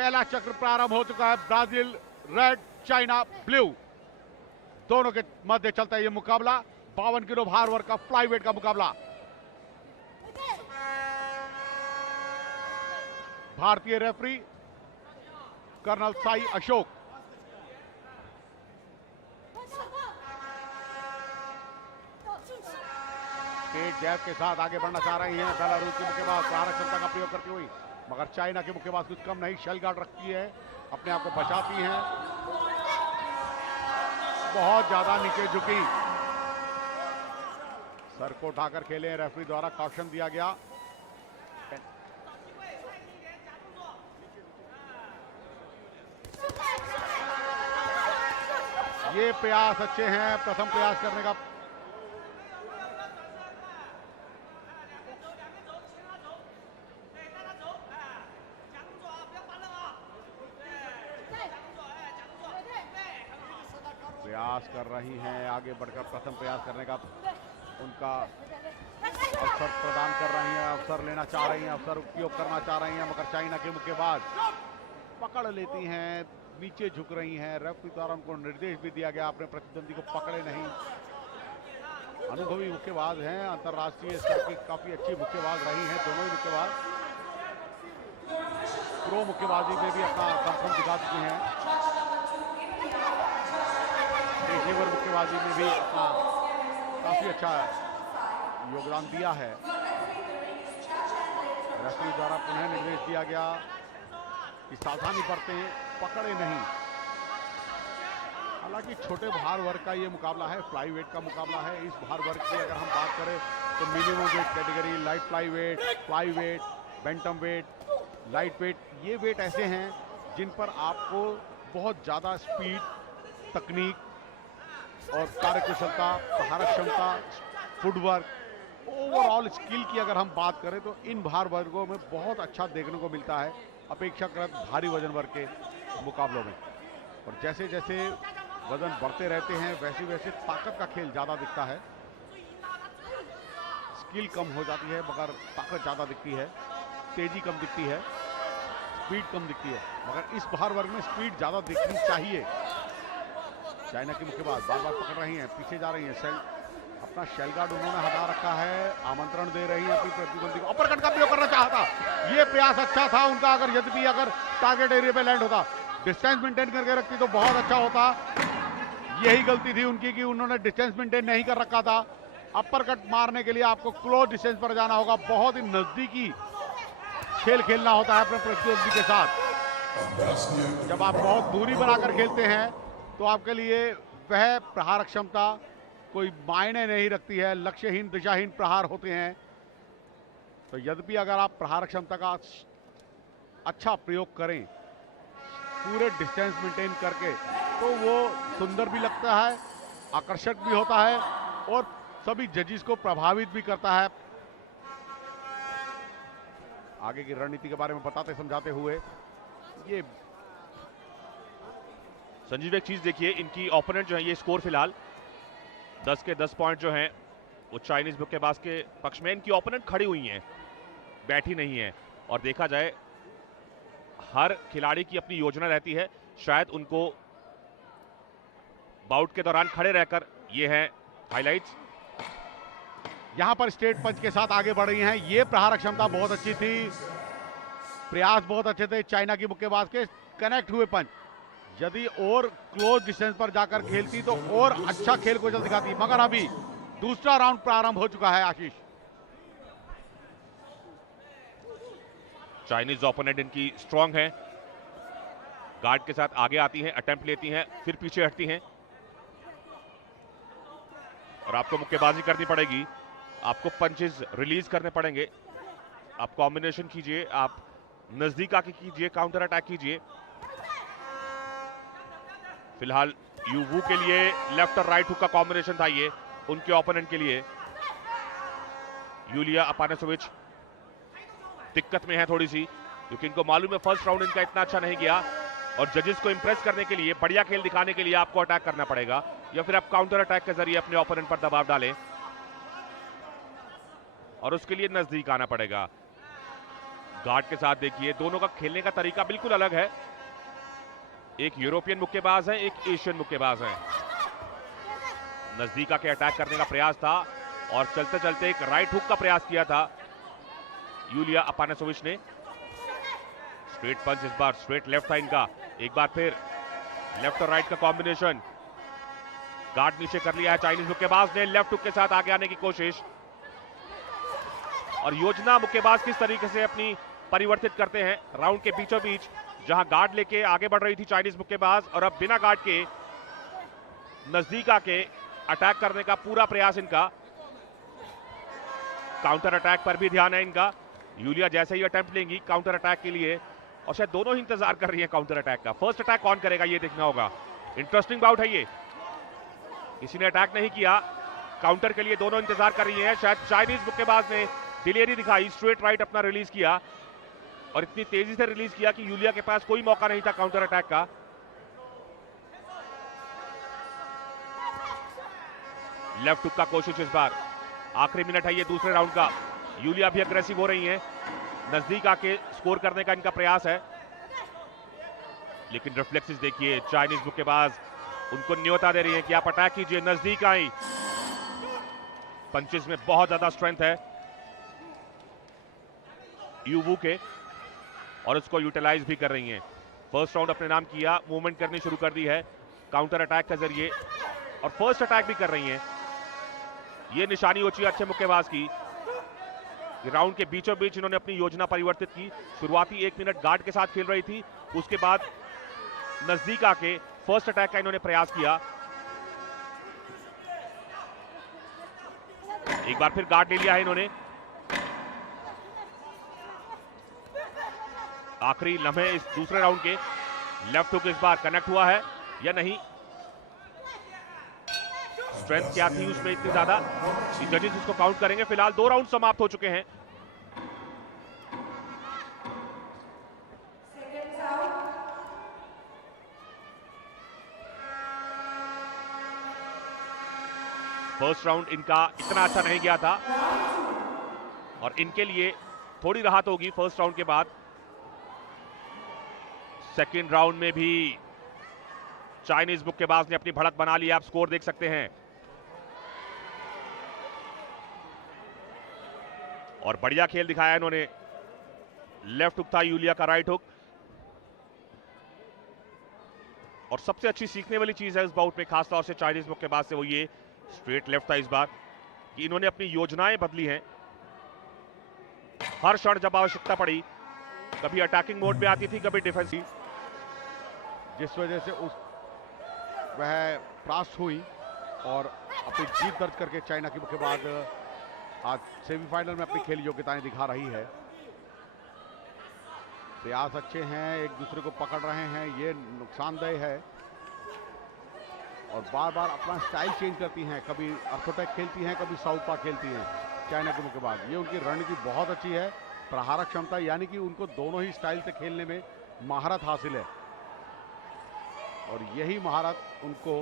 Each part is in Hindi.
पहला चक्र प्रारंभ हो चुका है। ब्राजील रेड, चाइना ब्लू, दोनों के मध्य चलता है ये मुकाबला। 52 किलो भार वर्ग का फ्लाईवेट का मुकाबला। भारतीय रेफरी कर्नल साई अशोक। तेज जैब के साथ आगे बढ़ना चाह रही हैं बेलारूस की मुक्केबाज, प्रारंभिक क्षमता का प्रयोग करती हुई, मगर चाइना की मुक्केबाज कुछ कम नहीं, शेल गार्ड रखती है, अपने आप को बचाती हैं, बहुत ज्यादा नीचे झुकी, सर को उठाकर खेले। रेफरी द्वारा कॉशन दिया गया। ये प्रयास अच्छे हैं, प्रथम प्रयास करने का। प्रयास कर रही हैं आगे बढ़कर प्रथम प्रयास करने का, उनका अवसर प्रदान कर रही हैं, अवसर लेना चाह रही हैं, अवसर उपयोग करना चाह रही हैं, मगर चाइना के मुक्केबाज पकड़ लेती हैं, नीचे झुक रही हैं। रेफरी द्वारा उनको निर्देश भी दिया गया, अपने प्रतिद्वंदी को पकड़े नहीं। अनुभवी मुक्केबाज हैं, अंतरराष्ट्रीय स्तर की काफी अच्छी मुक्केबाज रही हैं दोनों ही मुक्केबाज। प्रो मुक्केबाजी में भी अपना दमखम दिखा चुकी हैं, पेशेवर मुक्केबाजी में भी अपना काफी अच्छा योगदान दिया है। रेफरी द्वारा पुनः निर्देश दिया गया कि सावधानी बरतें, पकड़े नहीं। हालांकि छोटे भार वर्ग का ये मुकाबला है, फ्लाई वेट का मुकाबला है। इस भार वर्ग की अगर हम बात करें तो minimum weight category, light flyweight, bantamweight, lightweight, ये वेट ऐसे हैं जिन पर आपको बहुत ज़्यादा स्पीड, तकनीक और कार्यकुशलता, प्रहारक क्षमता, फुटवर्क, ओवरऑल स्किल की अगर हम बात करें तो इन भार वर्गों में बहुत अच्छा देखने को मिलता है अपेक्षाकृत भारी वजन वर्ग के मुकाबलों में। और जैसे जैसे वजन बढ़ते रहते हैं वैसे वैसे ताकत का खेल ज़्यादा दिखता है। स्किल कम हो जाती है मगर ताकत ज़्यादा दिखती है, तेजी कम दिखती है, स्पीड कम दिखती है, मगर इस भार वर्ग में स्पीड ज़्यादा दिखनी चाहिए। चाइना की मुक्केबाज बार बार पकड़ रही हैं, पीछे जा रही हैं, अपना शेल गार्ड उन्होंने हटा रखा है, आमंत्रण दे रही है अपनी प्रतिद्वंदी को। अपरकट का प्रयोग करना चाहा था, ये प्रयास अच्छा था उनका, अगर यद्यपि अगर टारगेट एरिया पे लैंड होता, डिस्टेंस मेंटेन करके रखती तो बहुत अच्छा होता। यही गलती थी उनकी कि उन्होंने डिस्टेंस मेंटेन नहीं कर रखा था। अपरकट मारने के लिए आपको क्लोज डिस्टेंस पर जाना होगा, बहुत ही नजदीकी खेल खेलना होता है अपने प्रतिद्वंदी के साथ। जब आप बहुत दूरी बनाकर खेलते हैं तो आपके लिए वह प्रहार क्षमता कोई मायने नहीं रखती है, लक्ष्यहीन दिशाहीन प्रहार होते हैं। तो यद्यपि अगर आप प्रहार क्षमता का अच्छा प्रयोग करें पूरे डिस्टेंस मेंटेन करके तो वो सुंदर भी लगता है, आकर्षक भी होता है और सभी जजेस को प्रभावित भी करता है। आगे की रणनीति के बारे में बताते समझाते हुए ये संजीव, एक चीज देखिए, इनकी ओपोनेंट जो है ये स्कोर फिलहाल 10 के 10 पॉइंट जो हैं वो चाइनीज मुक्केबाज के पक्ष में। इनकी ओपोनेंट खड़ी हुई हैं, बैठी नहीं है। और देखा जाए हर खिलाड़ी की अपनी योजना रहती है, शायद उनको बाउट के दौरान खड़े रहकर, ये है हाइलाइट्स। यहां पर स्टेट पंच के साथ आगे बढ़ रही हैं। ये प्रहार क्षमता बहुत अच्छी थी, प्रयास बहुत अच्छे थे चाइना की मुक्केबाज के, कनेक्ट हुए पंच। यदि और क्लोज डिस्टेंस पर जाकर खेलती तो और अच्छा खेल को जल्द दिखाती, मगर अभी दूसरा राउंड प्रारंभ हो चुका है। आशीष, चाइनीज ओपोनेंट इनकी स्ट्रांग है, गार्ड के साथ आगे आती हैं, अटेम्प्ट लेती हैं, फिर पीछे हटती हैं और आपको मुक्केबाजी करनी पड़ेगी, आपको पंचेस रिलीज करने पड़ेंगे। आप कॉम्बिनेशन कीजिए, आप नजदीक आके कीजिए, काउंटर अटैक कीजिए। फिलहाल यूवू के लिए लेफ्ट और राइट हुक का कॉम्बिनेशन था ये, उनके ओपोनेंट के लिए यूलिया अपानासोविच दिक्कत में है थोड़ी सी, क्योंकि इनको मालूम है फर्स्ट राउंड इनका इतना अच्छा नहीं गया और जजेस को इंप्रेस करने के लिए, बढ़िया खेल दिखाने के लिए आपको अटैक करना पड़ेगा या फिर आप काउंटर अटैक के जरिए अपने ओपोनेंट पर दबाव डालें और उसके लिए नजदीक आना पड़ेगा। गार्ड के साथ देखिए दोनों का खेलने का तरीका बिल्कुल अलग है। एक यूरोपियन मुक्केबाज है, एक एशियन मुक्केबाज है। नजदीक आके अटैक करने का प्रयास था और चलते चलते एक राइट हुक का प्रयास किया था यूलिया अपानासोविच ने। स्ट्रेट पंच, इस बार स्ट्रेट लेफ्ट था इनका। एक बार फिर लेफ्ट और राइट का कॉम्बिनेशन। गार्ड नीचे कर लिया है चाइनीज मुक्केबाज ने। लेफ्ट हुक के साथ आगे आने की कोशिश, और योजना मुक्केबाज किस तरीके से अपनी परिवर्तित करते हैं राउंड के बीचों बीच, जहां गार्ड लेके आगे बढ़ रही थी चाइनीज मुक्केबाज, और अब बिना गार्ड के नजदीक आके अटैक करने का पूरा प्रयास इनका। काउंटर अटैक पर भी ध्यान है इनका। यूलिया जैसे ही अटेम्प्ट लेंगी काउंटर अटैक के लिए, और शायद दोनों ही इंतजार कर रही हैं काउंटर अटैक का। फर्स्ट अटैक कौन करेगा ये देखना होगा। इंटरेस्टिंग बाउट है ये, किसी ने अटैक नहीं किया, काउंटर के लिए दोनों इंतजार कर रही हैं। शायद चाइनीज मुक्केबाज ने दिलेरी दिखाई, स्ट्रेट राइट अपना रिलीज किया और इतनी तेजी से रिलीज किया कि यूलिया के पास कोई मौका नहीं था काउंटर अटैक का। लेफ्ट हुक का कोशिश इस बार। आखिरी मिनट है ये दूसरे राउंड का। यूलिया भी अग्रेसिव हो रही हैं, नजदीक आके स्कोर करने का इनका प्रयास है, लेकिन रिफ्लेक्सेस देखिए चाइनीज मुक्केबाज उनको न्योता दे रही है कि आप अटैक कीजिए, नजदीक आई। पंचेस में बहुत ज्यादा स्ट्रेंथ है यूवू के, और उसको यूटिलाइज भी कर रही हैं। फर्स्ट राउंड अपने नाम किया, मूवमेंट करनी शुरू कर दी है काउंटर अटैक के जरिए, और फर्स्ट अटैक भी कर रही हैं। ये निशानी होती है अच्छे मुक्केबाज की। राउंड के बीचों बीच इन्होंने अपनी योजना परिवर्तित की। शुरुआती 1 मिनट गार्ड के साथ खेल रही थी, उसके बाद नजदीक आके फर्स्ट अटैक का इन्होंने प्रयास किया। एक बार फिर गार्ड ले लिया है इन्होंने। आखिरी लम्हे इस दूसरे राउंड के। लेफ्ट हुक इस बार कनेक्ट हुआ है या नहीं, स्ट्रेंथ क्या थी उसमें इतनी ज्यादा, जजेस इसको काउंट करेंगे। फिलहाल 2 राउंड समाप्त हो चुके हैं। फर्स्ट राउंड इनका इतना अच्छा नहीं गया था और इनके लिए थोड़ी राहत होगी फर्स्ट राउंड के बाद। सेकेंड राउंड में भी चाइनीज मुक्केबाज ने अपनी बढ़त बना ली। आप स्कोर देख सकते हैं, और बढ़िया खेल दिखाया इन्होंने। लेफ्ट हुक था यूलिया का, राइट हुक, और सबसे अच्छी सीखने वाली चीज है इस बाउट में खासतौर से चाइनीज मुक्केबाज से, वो ये स्ट्रेट लेफ्ट था इस बार, कि इन्होंने अपनी योजनाएं बदली हैं हर क्षण जब आवश्यकता पड़ी। कभी अटैकिंग मोड में आती थी, कभी डिफेंसिव, जिस वजह से उस वह परास्त हुई और अपनी जीत दर्ज करके चाइना की मुक्केबाज आज सेमीफाइनल में अपनी खेल योग्यताएं दिखा रही है। प्रयास अच्छे हैं, एक दूसरे को पकड़ रहे हैं, ये नुकसानदेह है, और बार बार अपना स्टाइल चेंज करती हैं। कभी अर्थोटैक खेलती हैं, कभी साउथपा खेलती हैं चाइना के मुक्केबाज। ये उनकी रणनीति बहुत अच्छी है। प्रहारक क्षमता, यानी कि उनको दोनों ही स्टाइल से खेलने में महारत हासिल है, और यही महारत उनको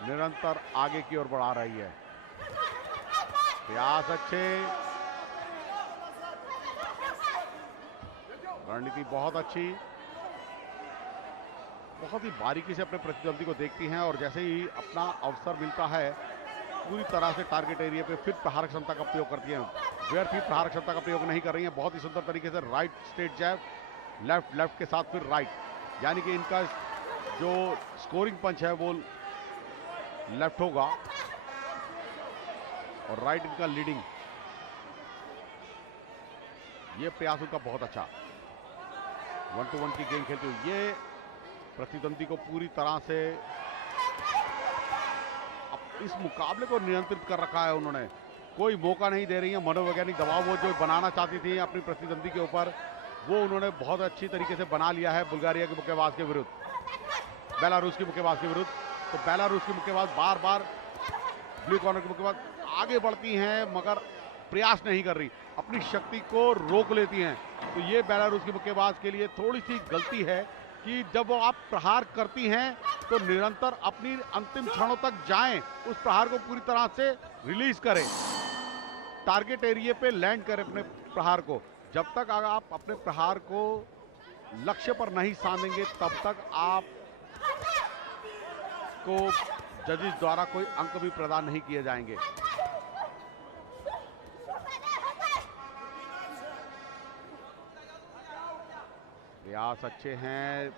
निरंतर आगे की ओर बढ़ा रही है। प्रयास अच्छे, रणनीति बहुत अच्छी, बहुत ही बारीकी से अपने प्रतिद्वंदी को देखती हैं, और जैसे ही अपना अवसर मिलता है पूरी तरह से टारगेट एरिया पे फिर प्रहार क्षमता का प्रयोग करती हैं। व्यर्थ ही प्रहार क्षमता का प्रयोग नहीं कर रही हैं। बहुत ही सुंदर तरीके से राइट स्ट्रेट जैब, लेफ्ट लेफ्ट के साथ फिर राइट, यानी कि इनका जो स्कोरिंग पंच है वो लेफ्ट होगा और राइट इनका लीडिंग। ये प्रयास उनका बहुत अच्छा। 1-to-1 की गेम खेलते हुए ये प्रतिद्वंदी को पूरी तरह से इस मुकाबले को नियंत्रित कर रखा है उन्होंने। कोई मौका नहीं दे रही है। मनोवैज्ञानिक दबाव वो जो बनाना चाहती थी अपनी प्रतिद्वंदी के ऊपर, वो उन्होंने बहुत अच्छी तरीके से बना लिया है बुल्गारिया के मुक्केबाज के विरुद्ध, बेलारूस की मुक्केबाज के विरुद्ध। तो बेलारूस की मुक्केबाज बार बार ब्लू कॉर्नर की मुक्केबाज आगे बढ़ती हैं, मगर प्रयास नहीं कर रही, अपनी शक्ति को रोक लेती हैं। तो ये बेलारूस की मुक्केबाज के लिए थोड़ी सी गलती है कि जब वो आप प्रहार करती हैं तो निरंतर अपनी अंतिम क्षणों तक जाएं, उस प्रहार को पूरी तरह से रिलीज करें, टारगेट एरिया पे लैंड करें अपने प्रहार को। जब तक आप अपने प्रहार को लक्ष्य पर नहीं साधेंगे तब तक आप को जजेस द्वारा कोई अंक भी प्रदान नहीं किए जाएंगे। प्रयास अच्छे हैं,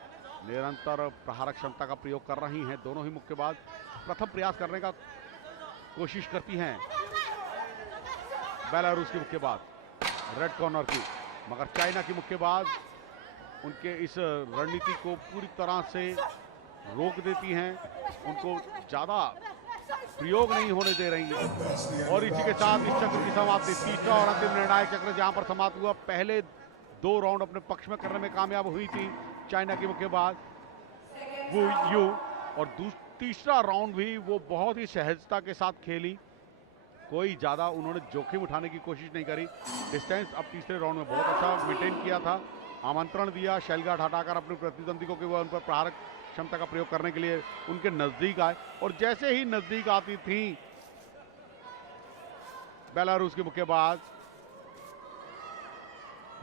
निरंतर प्रहारक क्षमता का प्रयोग कर रही हैं दोनों ही मुक्केबाज। प्रथम प्रयास करने का कोशिश करती हैं बेलारूस की मुक्केबाज रेड कॉर्नर की, मगर चाइना की मुक्केबाज उनके इस रणनीति को पूरी तरह से रोक देती हैं, उनको ज्यादा प्रयोग नहीं होने दे रही हैं। और इसी के साथ इस चक्र की समाप्ति, तीसरा और अंतिम निर्णायक चक्र जहां पर समाप्त हुआ। पहले 2 राउंड अपने पक्ष में करने में कामयाब हुई थी चाइना की मुक्केबाज वू यू, और तीसरा राउंड भी वो बहुत ही सहजता के साथ खेली, कोई ज्यादा उन्होंने जोखिम उठाने की कोशिश नहीं करी। डिस्टेंस अब तीसरे राउंड में बहुत अच्छा मेंटेन किया था, आमंत्रण दिया शैलगार्ड हटाकर अपने प्रतिद्वंदी को कि वह उन पर प्रहारक क्षमता का प्रयोग करने के लिए उनके नजदीक आए, और जैसे ही नजदीक आती थी बेलारूस की मुक्केबाज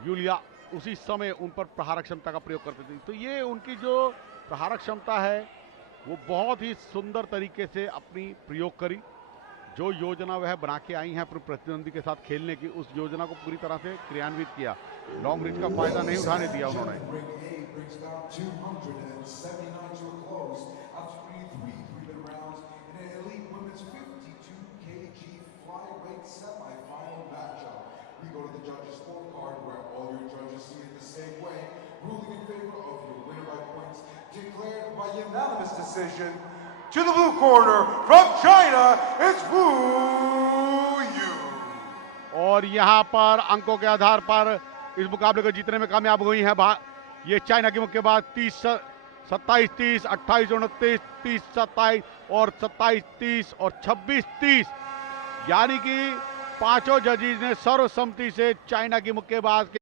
यूलिया उसी समय उन पर प्रहारक क्षमता का प्रयोग करती थी। तो ये उनकी जो प्रहारक क्षमता है वो बहुत ही सुंदर तरीके से अपनी प्रयोग करी। जो योजना वह बना के आई है अपने प्रतिद्वंदी के साथ खेलने की, उस योजना को पूरी तरह से क्रियान्वित किया। लॉन्ग रेंज का फायदा नहीं उठाने दिया उन्होंने। Unanimous decision to the blue corner from China, it's Wu Yu. और यहां पर अंकों के आधार पर इस मुकाबले को जीतने में कामयाब हुई है ये चाइना की मुक्केबाज 27-30, 28-29, 30-27 और 27-30 और 26-30, यानी कि पांचों जजेस ने सर्वसम्मति से चाइना की मुक्केबाज